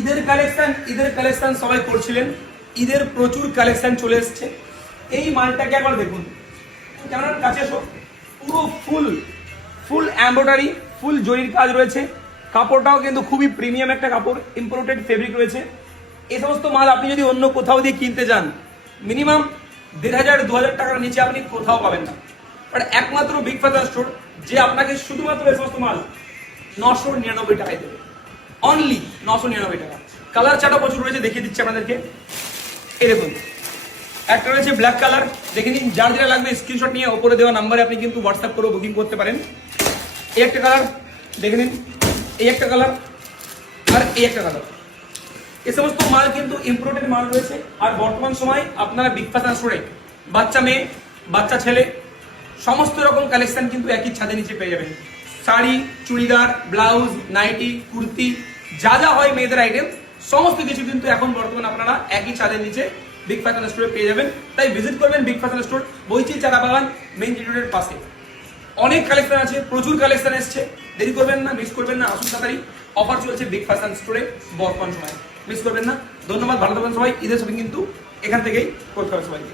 ঈদের কালেকশন সবাই করছিলেন, ঈদের প্রচুর কালেকশন চলে এসছে। এই মালটাকে একবার দেখুন, কেমন কাছে এসো, পুরো ফুল এমব্রয়ডারি, ফুল জরির কাজ রয়েছে। কাপড়টাও কিন্তু খুবই প্রিমিয়াম একটা কাপড়, ইম্পোর্টেড ফেব্রিক রয়েছে। এই সমস্ত মাল আপনি যদি অন্য কোথাও দিয়ে কিনতে যান মিনিমাম 1500-2000 টাকার নিচে আপনি কোথাও পাবেন না। বাট একমাত্র বিগ ফাজার স্টোর যে আপনাকে শুধুমাত্র এই সমস্ত মাল 999 টাকায় দেবে, অনলি 999 টাকা। কালার চার্টও প্রচুর রয়েছে, দেখিয়ে দিচ্ছি আপনাদেরকে। এই দেখুন, একটা রয়েছে ব্ল্যাক কালার, দেখে নিন। যার যেটা লাগবে স্ক্রিনশট নিয়ে ওপরে দেওয়া নাম্বারে আপনি কিন্তু হোয়াটসঅ্যাপ করে বুকিং করতে পারেন। এই একটা কালার দেখে নিন, এই একটা কালার, আর এই একটা কালার। এই সমস্ত মাল কিন্তু ইম্পোর্টেড মাল রয়েছে। আর বর্তমান সময় আপনারা বিগ ফাজার স্টোরে বাচ্চা মেয়ে, বাচ্চা ছেলে সমস্ত রকম কালেকশন কিন্তু একই ছাদের নিচে পেয়ে যাবেন। শাড়ি, চুড়িদার, ব্লাউজ, নাইটি, কুর্তি, যা যা হয় মেয়েদের আইটেম সমস্ত কিছু কিন্তু এখন বর্তমানে আপনারা একই ছাদের নিচে বিগ ফাজার স্টোরে পেয়ে যাবেন। তাই ভিজিট করবেন বিগ ফাজার স্টোর, বইচিল চারা বাগান, মেইন রোডের পাশে। অনেক কালেকশন আছে, প্রচুর কালেকশন এসছে, দেরি করবেন না, মিস করবেন না, আসুন তাড়াতাড়ি। অফার চলছে বিগ ফ্যাশন স্টোরে বর্তমান সময়, মিস করবেন না। ধন্যবাদ, ভালো থাকবেন সবাই। ঈদের শপিং কিন্তু এখান থেকেই করতে হবে সবাইকে।